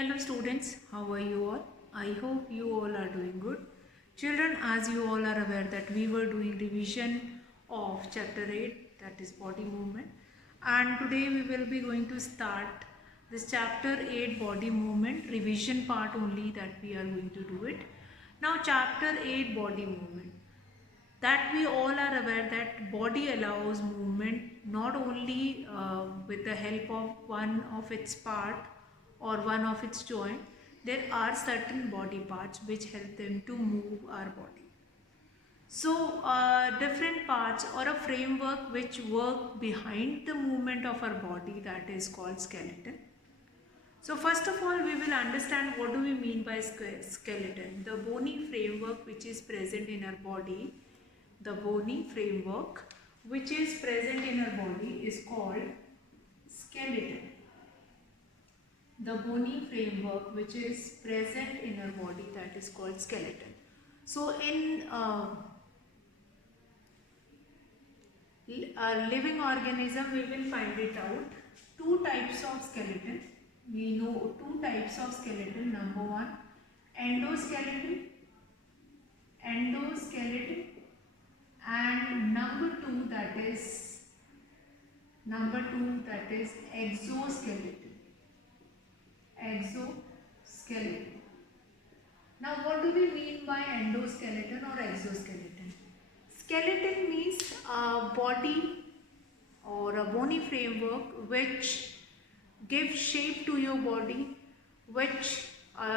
Hello students, how are you all? I hope you all are doing good. Children, as you all are aware that we were doing revision of chapter 8, that is body movement, and today we will be going to start this chapter 8 body movement revision part only, that we are going to do it. Now chapter 8 body movement, that we all are aware that body allows movement not only with the help of one of its part or one of its joint. There are certain body parts which help them to move our body. So different parts or a framework which work behind the movement of our body, that is called skeleton. So first of all, we will understand what do we mean by skeleton. The bony framework which is present in our body, the bony framework which is present in our body is called skeleton. The bony framework which is present in our body, that is called skeleton. So in a living organism, we will find it out. Two types of skeleton. We know two types of skeleton. Number one, endoskeleton, and number two, that is exoskeleton. Now what do we mean by endoskeleton or exoskeleton? Skeleton means a body or a bony framework which gives shape to your body, which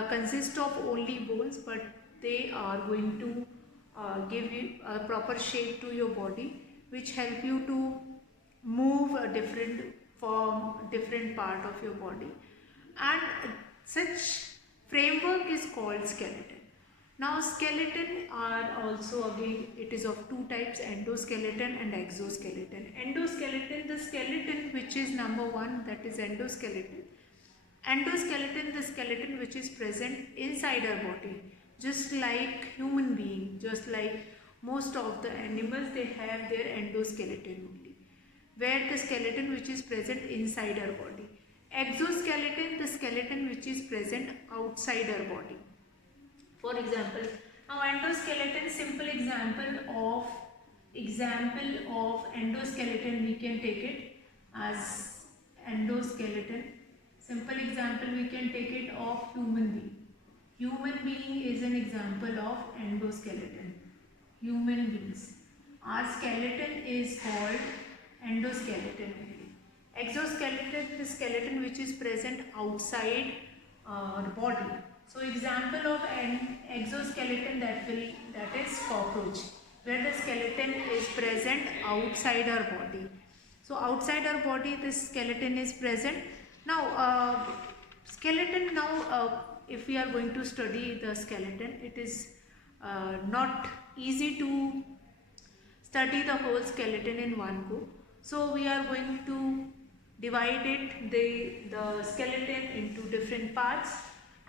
consists of only bones, but they are going to give you a proper shape to your body, which help you to move a different part of your body, and such framework is called skeleton. Now skeleton are also, again, it is of two types, endoskeleton and exoskeleton. Endoskeleton, the skeleton which is number one, that is endoskeleton. Endoskeleton, the skeleton which is present inside our body, just like human being, just like most of the animals, they have their endoskeleton only, where the skeleton which is present inside our body. Exoskeleton, the skeleton which is present outside our body. For example, now endoskeleton, simple example of endoskeleton, we can take it as endoskeleton. Simple example, we can take it of human being. Human being is an example of endoskeleton. Human beings. Our skeleton is called endoskeleton. Exoskeleton, the skeleton which is present outside the body. So example of an exoskeleton, that is cockroach, where the skeleton is present outside our body. So outside our body, this skeleton is present. Now skeleton, if we are going to study the skeleton, it is not easy to study the whole skeleton in one go. So we are going to divide it, the skeleton, into different parts,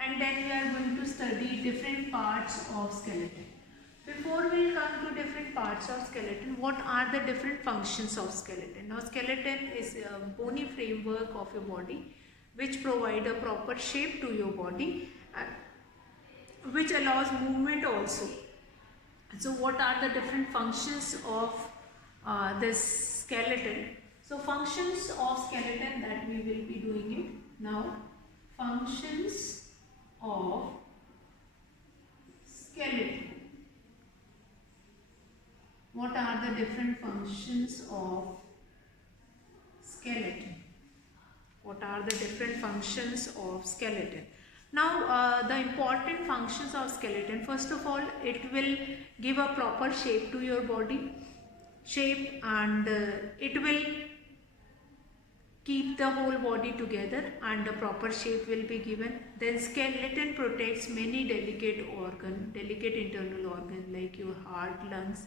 and then we are going to study different parts of skeleton. Before we come to different parts of skeleton, what are the different functions of skeleton? Now skeleton is a bony framework of your body which provide a proper shape to your body, which allows movement also. So what are the different functions of this skeleton? So functions of skeleton, that we will be doing it now. Functions of skeleton. What are the different functions of skeleton? What are the different functions of skeleton? Now the important functions of skeleton, first of all, it will give a proper shape to your body, and it will keep the whole body together, and a proper shape will be given. Then skeleton protects many delicate internal organs like your heart, lungs,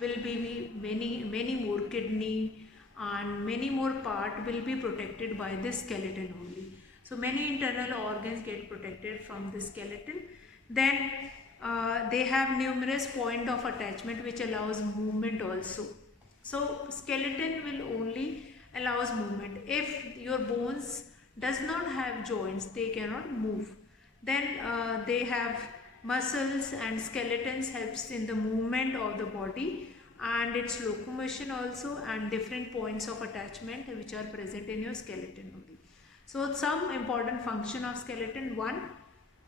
will be many more, kidney, and many more part will be protected by this skeleton only. So many internal organs get protected from the skeleton. Then they have numerous point of attachment which allows movement also. So skeleton will only allows movement. If your bones does not have joints, they cannot move. Then they have muscles, and skeletons helps in the movement of the body and its locomotion also, and different points of attachment which are present in your skeleton only. So some important function of skeleton: one,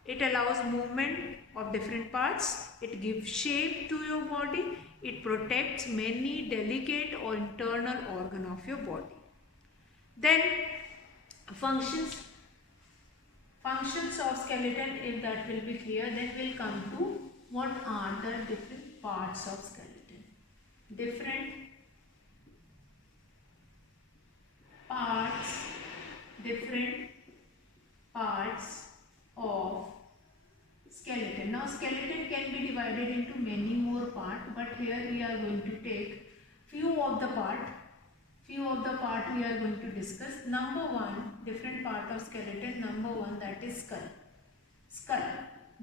it allows movement of different parts, it gives shape to your body, it protects many delicate or internal organ of your body. Then functions of skeleton, if that will be clear, then we'll come to what are the different parts of skeleton. Different parts of skeleton. Now skeleton can be divided into many more parts, but here we are going to take few of the part we are going to discuss. Number one, different part of skeleton. Number one, that is skull.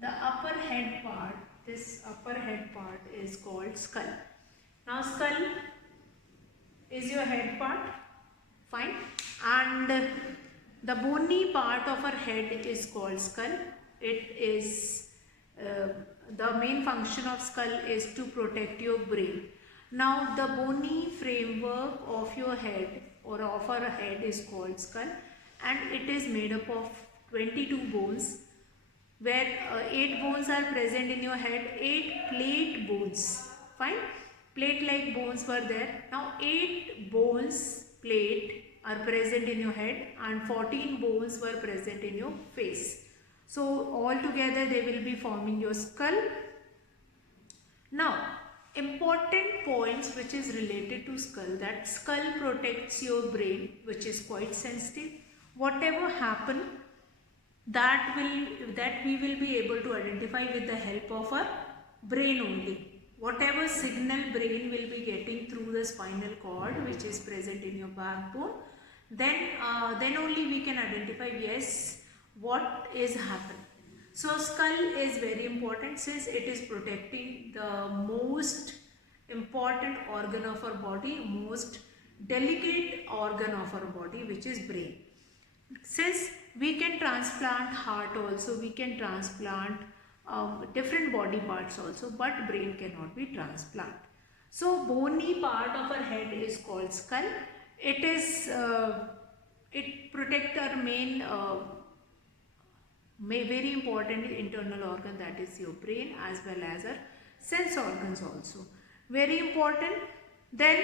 The upper head part, this upper head part is called skull. Now skull is your head part, fine, and the bony part of our head is called skull. It is the main function of skull is to protect your brain. Now the bony framework of your head or of our head is called skull, and it is made up of 22 bones, where 8 bones are present in your head, 8 plate bones, fine, plate like bones were there. Now 8 bones plate are present in your head and 14 bones were present in your face. So all together they will be forming your skull. Now important points which is related to skull, that skull protects your brain, which is quite sensitive. Whatever happen, that we will be able to identify with the help of our brain only. Whatever signal brain will be getting through the spinal cord which is present in your backbone, then only we can identify, yes, what is happening. So skull is very important since it is protecting the most important organ of our body, most delicate organ of our body, which is brain. Since we can transplant heart also, we can transplant different body parts also, but brain cannot be transplanted. So bony part of our head is called skull. It is it protects our main very important internal organ, that is your brain, as well as our sense organs also. Very important. Then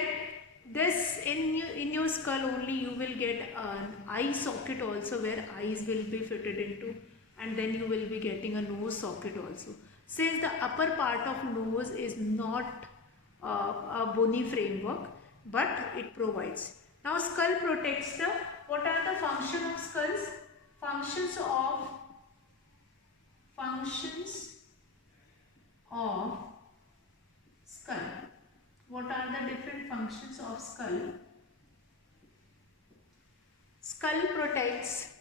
this in your skull only you will get an eye socket also, where eyes will be fitted into, and then you will be getting a nose socket also. Since the upper part of nose is not a bony framework, but it provides. Now skull protects the, what are the functions of skulls? Functions of skull. What are the different functions of skull? Skull protects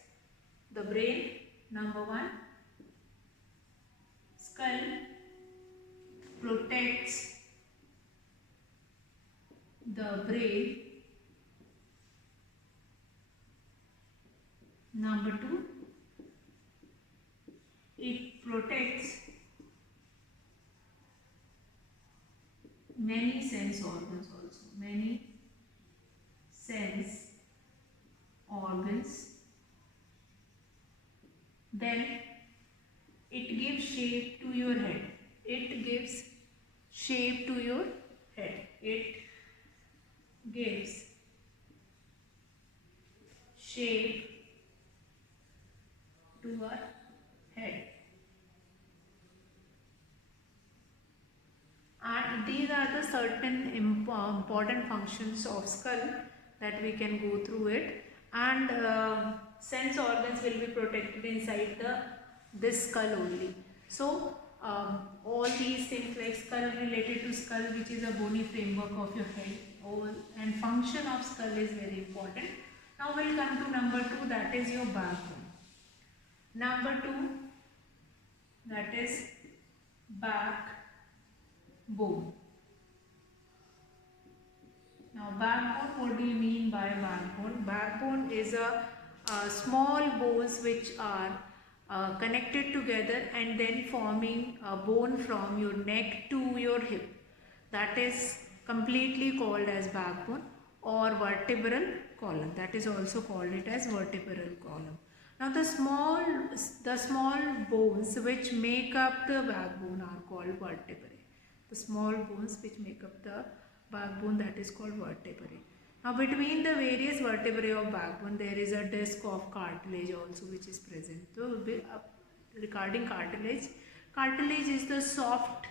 the brain, number one. Skull protects the brain. Number two, it protects many sense organs also. Many sense organs. Then it gives shape to your head. It gives shape to your head. It gives shape to our head. And these are the certain important functions of skull that we can go through it, and sense organs will be protected inside this skull only. So all these things like skull related to skull, which is a bony framework of your head, and function of skull is very important. Now we'll come to number two, that is your backbone. Number two, that is backbone. Now backbone, what do you mean by backbone? Backbone is a small bones which are connected together and then forming a bone from your neck to your hip. That is completely called as backbone or vertebral column. That is also called it as vertebral column. Now the small bones which make up the backbone are called vertebrae. The small bones which make up the backbone, that is called vertebrae. Now between the various vertebrae of backbone there is a disc of cartilage also which is present. So regarding cartilage, cartilage is the soft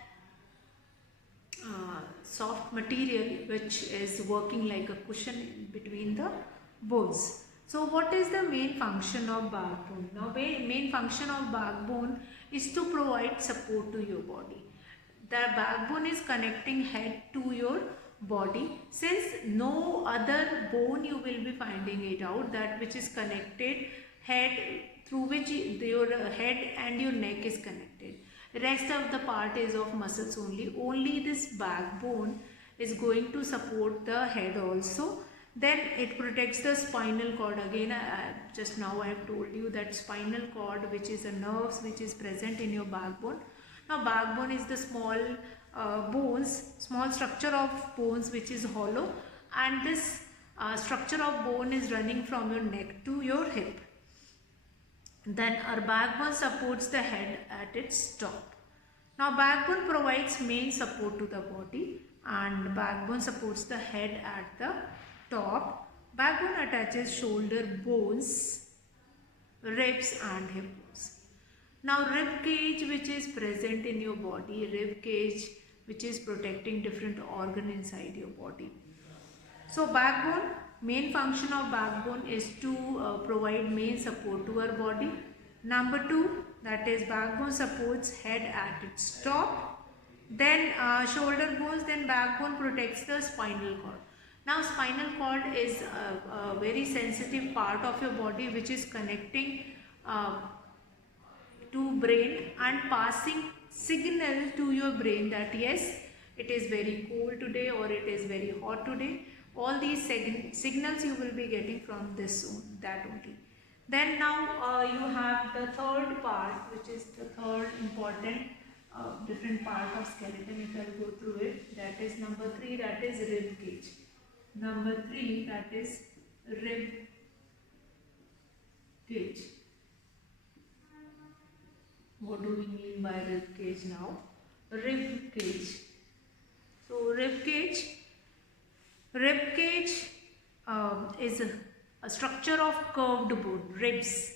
material which is working like a cushion between the bones. So what is the main function of backbone? Now main function of backbone is to provide support to your body. The backbone is connecting head to your body. Since no other bone you will be finding it out, that which is connected head, through which your head and your neck is connected. Rest of the part is of muscles only. Only this backbone is going to support the head also. Then it protects the spinal cord. Again, just now I have told you that spinal cord, which is a nerves which is present in your backbone. Now backbone is the small small structure of bones which is hollow, and this structure of bone is running from your neck to your hip. Then our backbone supports the head at its top. Now backbone provides main support to the body, and backbone supports the head at the top. Backbone attaches shoulder bones, ribs and hip bones. Now rib cage which is present in your body, rib cage which is protecting different organ inside your body. So backbone, main function of backbone is to provide main support to our body. Number 2, that is backbone supports head at its top. Then shoulder bones, then backbone protects the spinal cord. Now spinal cord is a very sensitive part of your body which is connecting to brain and passing signal to your brain that yes, it is very cold today or it is very hot today. All these signals you will be getting from that only. Then now you have the third part, which is the third important different part of skeleton. If I go through it, that is number 3, that is rib cage. Number 3, that is rib cage. What do we mean by rib cage now? Rib cage. So rib cage is a structure of curved bone. Ribs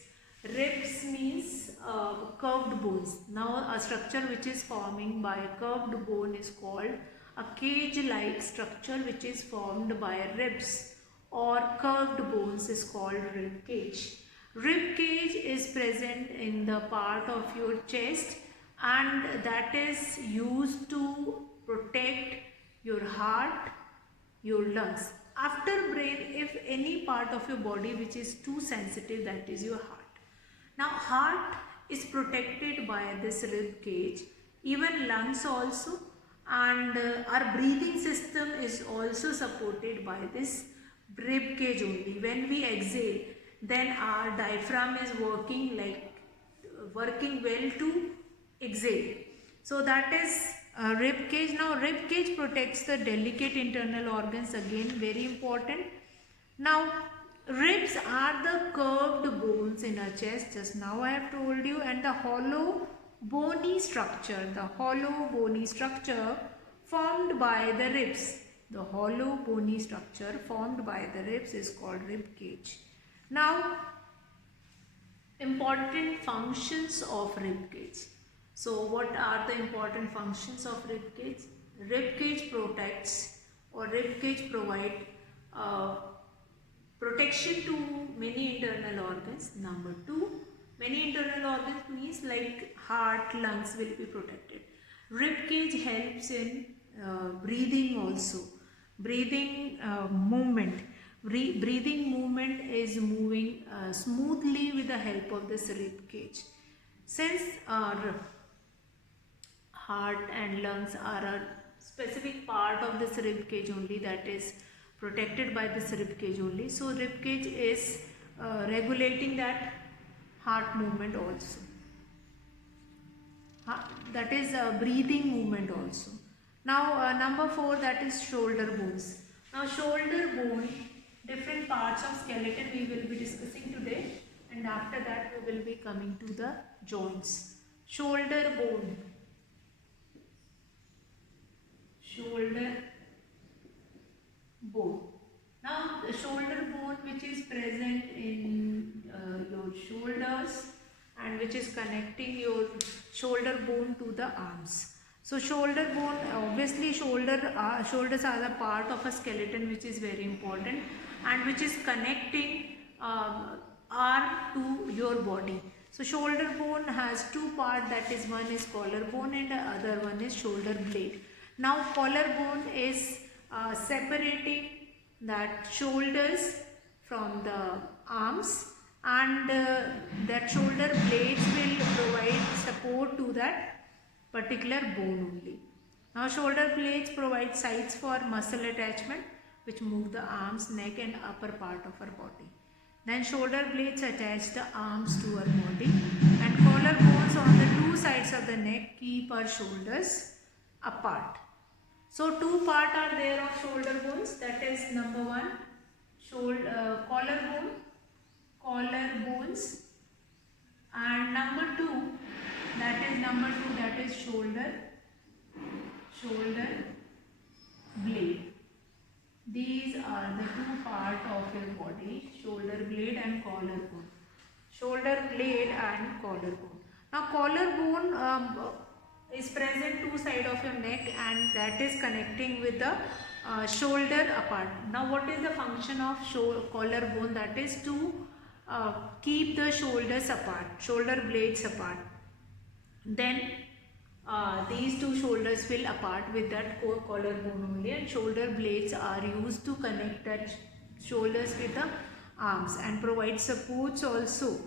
means curved bones. Now a structure which is forming by a curved bone is called a cage-like structure which is formed by ribs or curved bones is called rib cage. Rib cage is present in the part of your chest, and that is used to protect your heart, your lungs. After brain, if any part of your body which is too sensitive, that is your heart. Now heart is protected by this rib cage, even lungs also, and our breathing system is also supported by this rib cage only. When we exhale, then our diaphragm is working well to exhale. So that is rib cage. Now rib cage protects the delicate internal organs, again very important. Now ribs are the curved bones in our chest, just now I have told you, and the hollow bony structure formed by the ribs. The hollow bony structure formed by the ribs is called rib cage. Now important functions of rib cage. So what are the important functions of rib cage? Rib cage protects, or rib cage provide protection to many internal organs. Number 2, many internal organs means like heart, lungs will be protected. Rib cage helps in breathing also. Breathing movement. Breathing movement is moving smoothly with the help of this rib cage. Since our heart and lungs are a specific part of this rib cage only, that is protected by this rib cage only. So rib cage is regulating that heart movement also. That is breathing movement also. Now number 4, that is shoulder bones. Now shoulder bone, different parts of skeleton we will be discussing today, and after that we will be coming to the joints. Shoulder bone. Shoulder bone. Now the shoulder bone which is present in your shoulders and which is connecting your shoulder bone to the arms. So shoulder bone, obviously shoulders are the part of a skeleton which is very important and which is connecting arm to your body. So shoulder bone has two parts, that is, one is collarbone and the other one is shoulder blade. Now collarbone is separating that shoulders from the arms, and that shoulder blades will provide support to that particular bone only. Now shoulder blades provide sides for muscle attachment which move the arms, neck and upper part of our body. Then shoulder blades attach the arms to our body, and collarbones on the two sides of the neck keep our shoulders apart. So two parts are there of shoulder bones, that is number 1 collarbones, and number 2 that is shoulder blade. These are the two parts of your body, shoulder blade and collarbone. Shoulder blade and collarbone. Now collarbone is present two sides of your neck, and that is connecting with the shoulder apart. Now what is the function of collarbone? That is to keep the shoulders apart, shoulder blades apart. Then these two shoulders will apart with that collarbone only, and shoulder blades are used to connect that shoulders with the arms and provide supports also.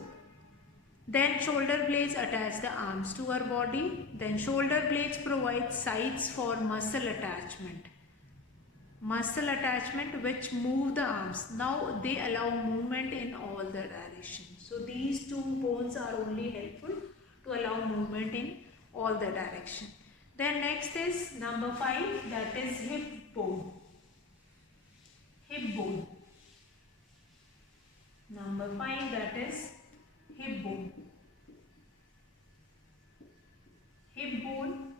Then shoulder blades attach the arms to our body. Then shoulder blades provide sides for muscle attachment which move the arms. Now they allow movement in all the directions. So these two bones are only helpful to allow movement in all the direction. Then next is number 5, that is hip bone. Number 5, that is hip bone. Hip bone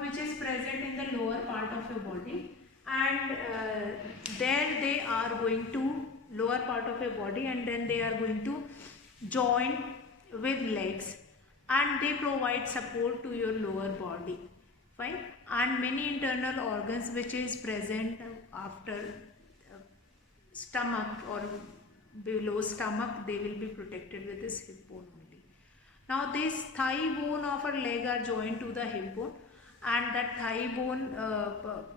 which is present in the lower part of your body, and there they are going to lower part of your body, and then they are going to join with legs, and they provide support to your lower body. Fine. And many internal organs which is present after stomach or below stomach, they will be protected with this hip bone only. Now this thigh bone of our leg are joined to the hip bone, and that thigh bone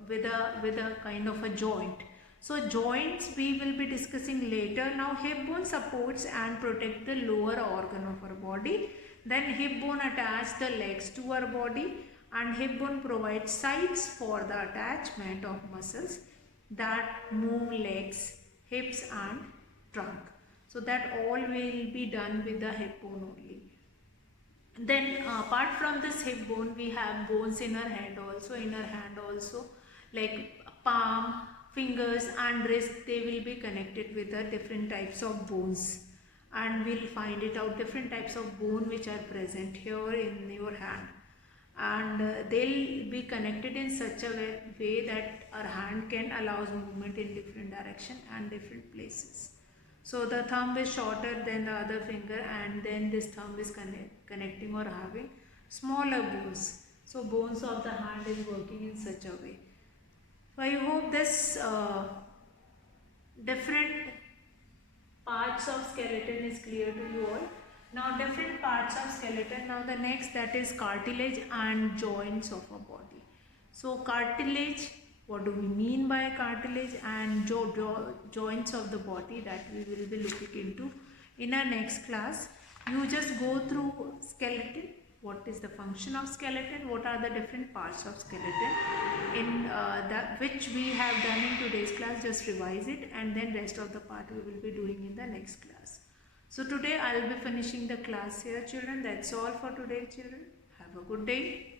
with a kind of a joint. So joints we will be discussing later. Now hip bone supports and protect the lower organ of our body. Then hip bone attach the legs to our body, and hip bone provides sides for the attachment of muscles that move legs, hips and trunk. So that all will be done with the hip bone only. Then apart from this hip bone, we have bones in our hand also, like palm, fingers and wrist. They will be connected with the different types of bones, and we'll find it out different types of bone which are present here in your hand, and they'll be connected in such a way that our hand can allow movement in different direction and different places. So the thumb is shorter than the other finger, and then this thumb is connecting or having smaller bones. So bones of the hand is working in such a way. So I hope this different parts of skeleton is clear to you all. Now different parts of skeleton. Now the next, that is cartilage and joints of a body. So cartilage, what do we mean by cartilage, and joints of the body, that we will be looking into in our next class. You just go through skeleton what is the function of skeleton, what are the different parts of skeleton, in that which we have done in today's class. Just revise it, and then rest of the part we will be doing in the next class. So today I will be finishing the class here, children. That's all for today, children. Have a good day.